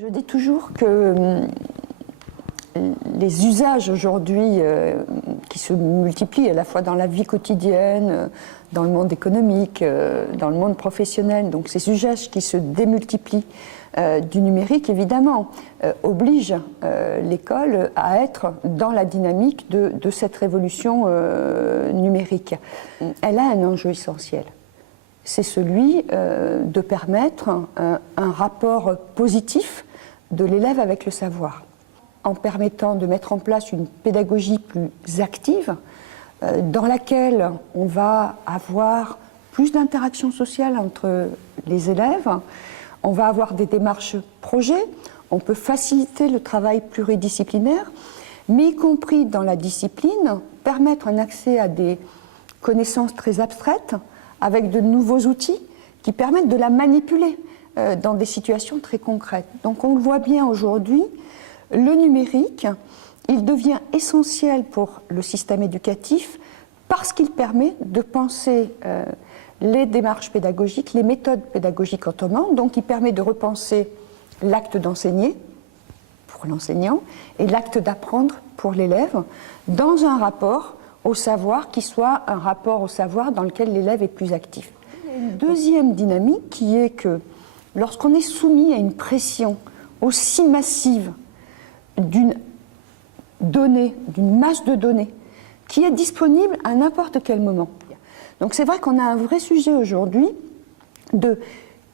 Je dis toujours que les usages aujourd'hui qui se multiplient à la fois dans la vie quotidienne, dans le monde économique, dans le monde professionnel, donc ces usages qui se démultiplient du numérique, évidemment, obligent l'école à être dans la dynamique de cette révolution numérique. Elle a un enjeu essentiel. C'est celui de permettre un rapport positif de l'élève avec le savoir, en permettant de mettre en place une pédagogie plus active, dans laquelle on va avoir plus d'interactions sociales entre les élèves, on va avoir des démarches projets, on peut faciliter le travail pluridisciplinaire, mais y compris dans la discipline, permettre un accès à des connaissances très abstraites, avec de nouveaux outils qui permettent de la manipuler dans des situations très concrètes. Donc on le voit bien aujourd'hui, le numérique, il devient essentiel pour le système éducatif parce qu'il permet de penser les démarches pédagogiques, les méthodes pédagogiques autrement, donc il permet de repenser l'acte d'enseigner pour l'enseignant et l'acte d'apprendre pour l'élève dans un rapport au savoir qui soit un rapport au savoir dans lequel l'élève est plus actif. Une deuxième dynamique qui est que lorsqu'on est soumis à une pression aussi massive d'une donnée, d'une masse de données qui est disponible à n'importe quel moment. Donc c'est vrai qu'on a un vrai sujet aujourd'hui de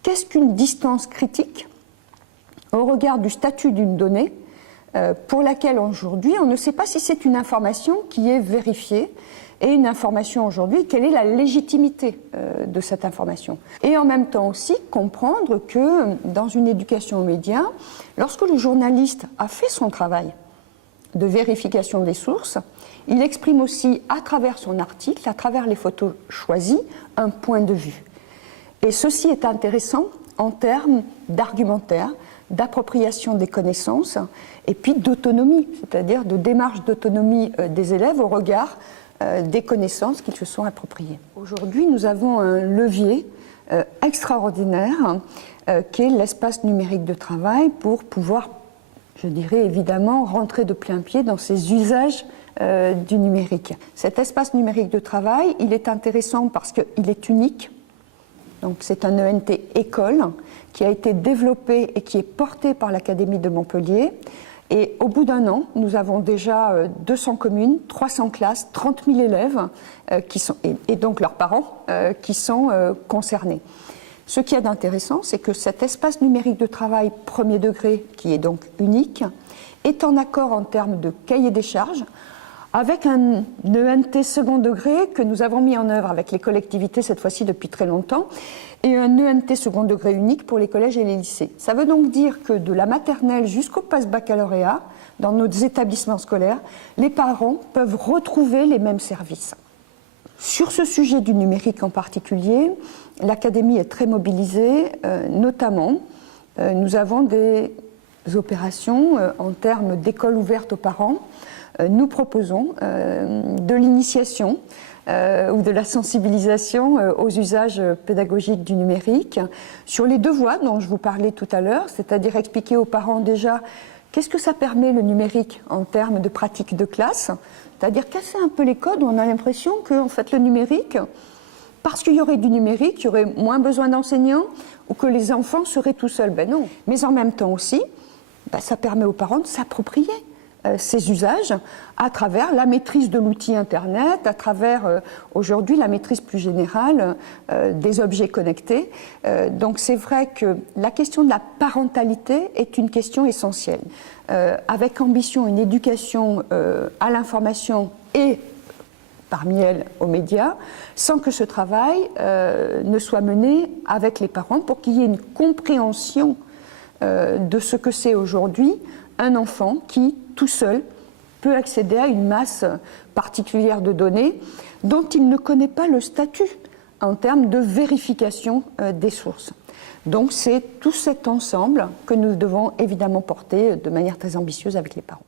qu'est-ce qu'une distance critique au regard du statut d'une donnée pour laquelle aujourd'hui on ne sait pas si c'est une information qui est vérifiée et une information aujourd'hui, quelle est la légitimité de cette information. Et en même temps aussi comprendre que dans une éducation aux médias, lorsque le journaliste a fait son travail de vérification des sources, il exprime aussi à travers son article, à travers les photos choisies, un point de vue. Et ceci est intéressant en termes d'argumentaire, d'appropriation des connaissances et puis d'autonomie, c'est-à-dire de démarche d'autonomie des élèves au regard des connaissances qu'ils se sont appropriées. Aujourd'hui, nous avons un levier extraordinaire qui est l'espace numérique de travail pour pouvoir, je dirais évidemment, rentrer de plein pied dans ces usages du numérique. Cet espace numérique de travail, il est intéressant parce qu'il est unique. Donc c'est un ENT école qui a été développé et qui est porté par l'Académie de Montpellier. Et au bout d'un an, nous avons déjà 200 communes, 300 classes, 30 000 élèves qui sont, et donc leurs parents qui sont concernés. Ce qui est d'intéressant, c'est que cet espace numérique de travail premier degré, qui est donc unique, est en accord en termes de cahier des charges, avec un ENT second degré que nous avons mis en œuvre avec les collectivités cette fois-ci depuis très longtemps, et un ENT second degré unique pour les collèges et les lycées. Ça veut donc dire que de la maternelle jusqu'au post-baccalauréat, dans nos établissements scolaires, les parents peuvent retrouver les mêmes services. Sur ce sujet du numérique en particulier, l'Académie est très mobilisée, notamment nous avons des opérations en termes d'école ouverte aux parents. Nous proposons de l'initiation ou de la sensibilisation aux usages pédagogiques du numérique sur les deux voies dont je vous parlais tout à l'heure, c'est-à-dire expliquer aux parents déjà qu'est-ce que ça permet le numérique en termes de pratique de classe, c'est-à-dire casser un peu les codes où on a l'impression que en fait, le numérique, parce qu'il y aurait du numérique, il y aurait moins besoin d'enseignants ou que les enfants seraient tout seuls. Ben non. Mais en même temps aussi, ça permet aux parents de s'approprier ces usages à travers la maîtrise de l'outil Internet, à travers aujourd'hui la maîtrise plus générale des objets connectés. Donc c'est vrai que la question de la parentalité est une question essentielle. Avec ambition une éducation à l'information et parmi elles aux médias, sans que ce travail ne soit mené avec les parents pour qu'il y ait une compréhension de ce que c'est aujourd'hui un enfant qui, tout seul, peut accéder à une masse particulière de données dont il ne connaît pas le statut en termes de vérification des sources. Donc c'est tout cet ensemble que nous devons évidemment porter de manière très ambitieuse avec les parents.